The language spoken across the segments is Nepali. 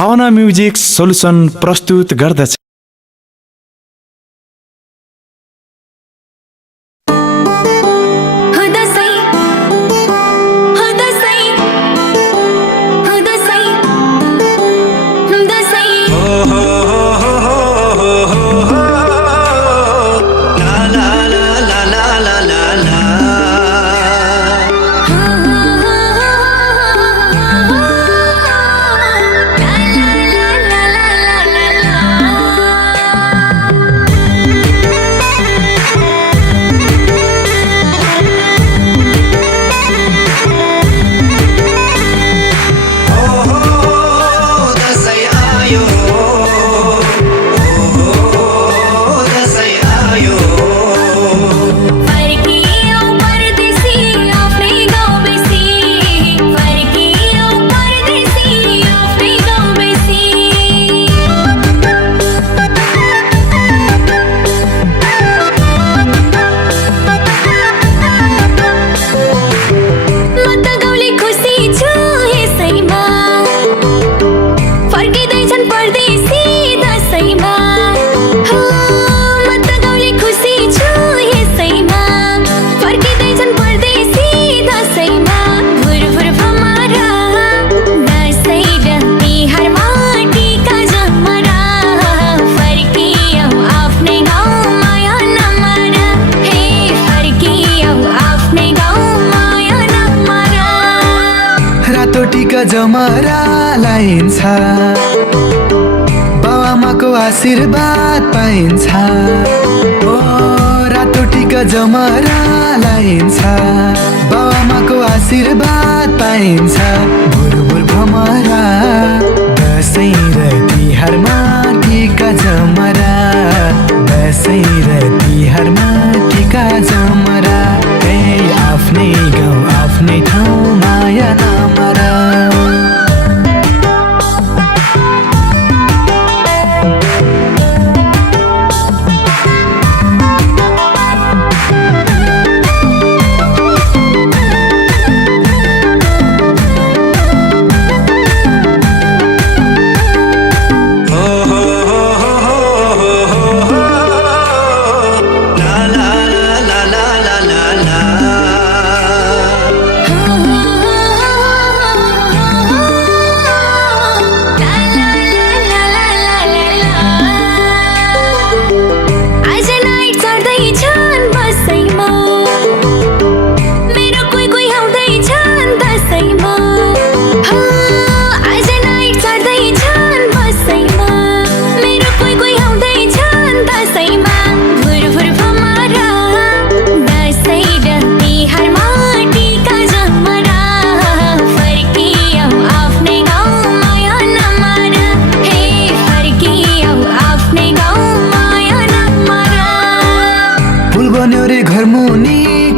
भावना म्युजिक सोल्युसन प्रस्तुत गर्दछ। टिका जमरा लाइन्छ, बाबाआमाको आशीर्वाद पाइन्छ। ओ रातो टिका जमरा लाइन्छ, बाबाआमाको आशीर्वाद पाइन्छ। भुरभुर भमरा दसैँ र तिहारमा टिका जमरा, दसैँ र तिहारमा टिका जमरा। आफ्नै गाउँ आफ्नै ठाउँ माया नमरा।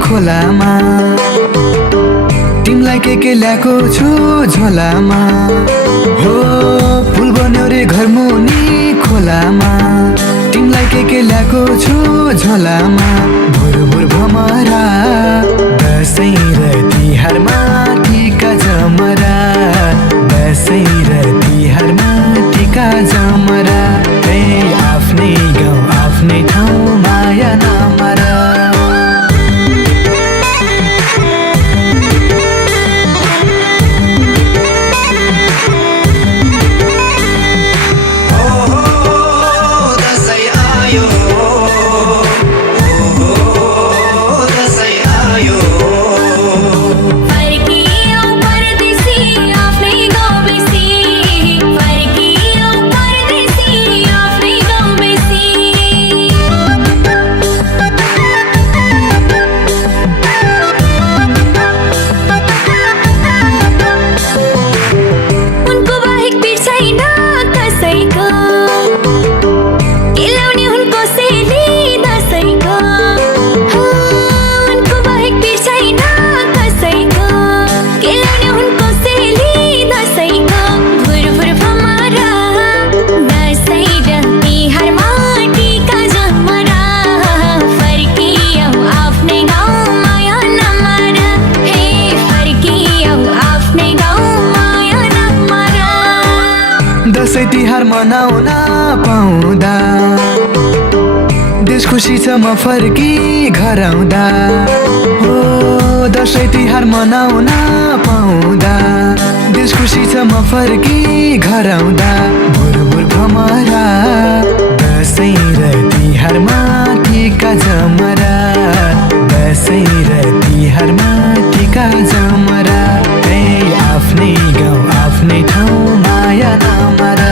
खोलामा तिमलाई के ल्याएको छु झोलामा। हो फुल बन्यो रे घर मुनि खोलामा, तिमलाई के ल्याएको छु झोलामा। भुरभुर भमरा दसैँ र तिहारमा टिका जमरा, दसैँ र तिहारमा टिका जमरा। आफ्नै गाउँ आफ्नै ठाउँ माया नमरा। Fire दसैँ तिहार मनाउन पाउँदा देश खुसी छ म फर्की घर आउँदा हो दसैँ तिहार मनाउन पाउँदा देश खुसी छ म फर्की घर आउँदा भुरभुर भमरा दसैँ र तिहारमा टिका जमरा दसैँ र तिहारमा टिका जमरा आफ्नै गाउँ आफ्नै ठाउँ माया नमरा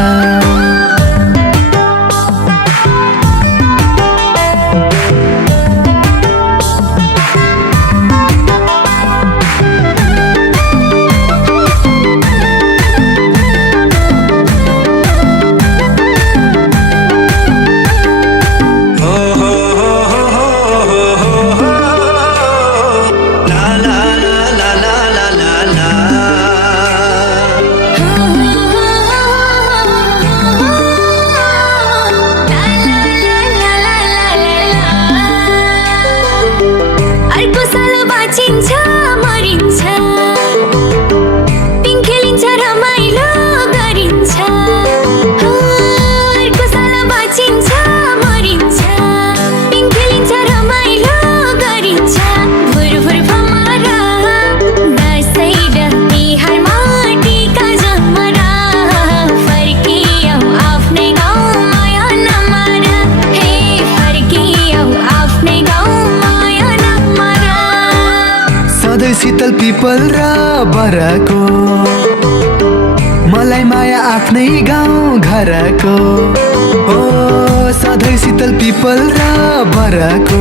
शीतल पिपल र बरको मलाई माया आफ्नै गाउँ घरको हो सधैँ शीतल पिपल र बरको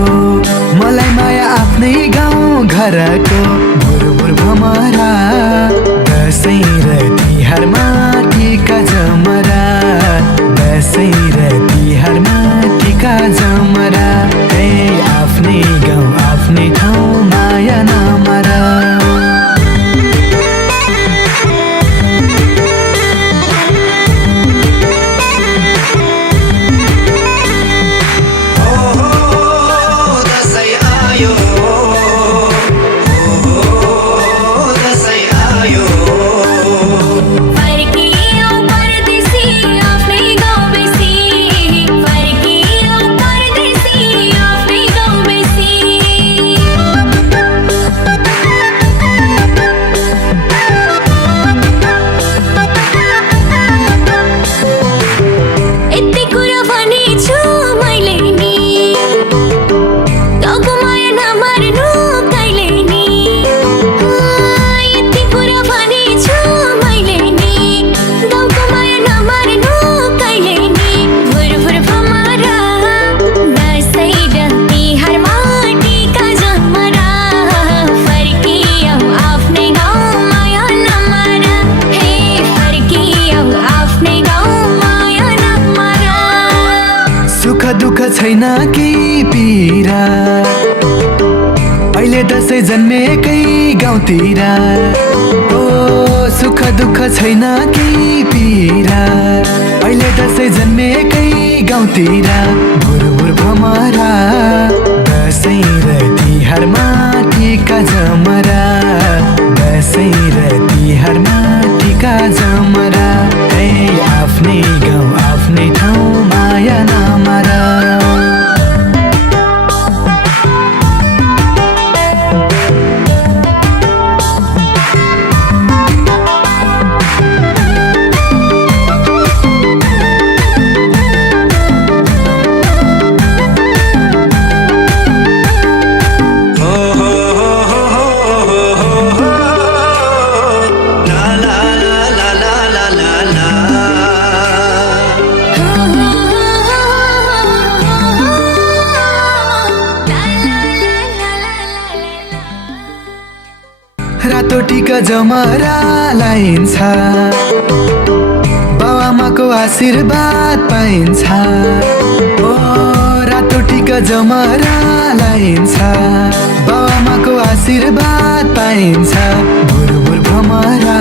मलाई माया आफ्नै गाउँ घरको भुरभुर भमरा दसैँ र तिहारमा टिका जमरा दसैँ र तिहारमा टिका जमरा आफ्नै गाउँ आफ्नै ठाउँ माया नमरा दुःख छैन कि पीरा अहिले दसैँ जन्मेकै गाउँतिर ओ सुख दुःख छैन कि पीरा अहिले दसैँ जन्मेकै गाउँतिर भुरभुर भमरा दसैँ र तिहारमा टिका जमरा दसैँ र तिहारमा टिका जमरा आफ्नै गाउँ आफ्नै ठाउँ माया नमरा रातो टिका जमरा लाइन्छ बाबुआमाको आशीर्वाद पाइन्छ ओ रातो टिका जमरा लाइन्छ बाबुआमाको आशीर्वाद पाइन्छ भुरभुर भमरा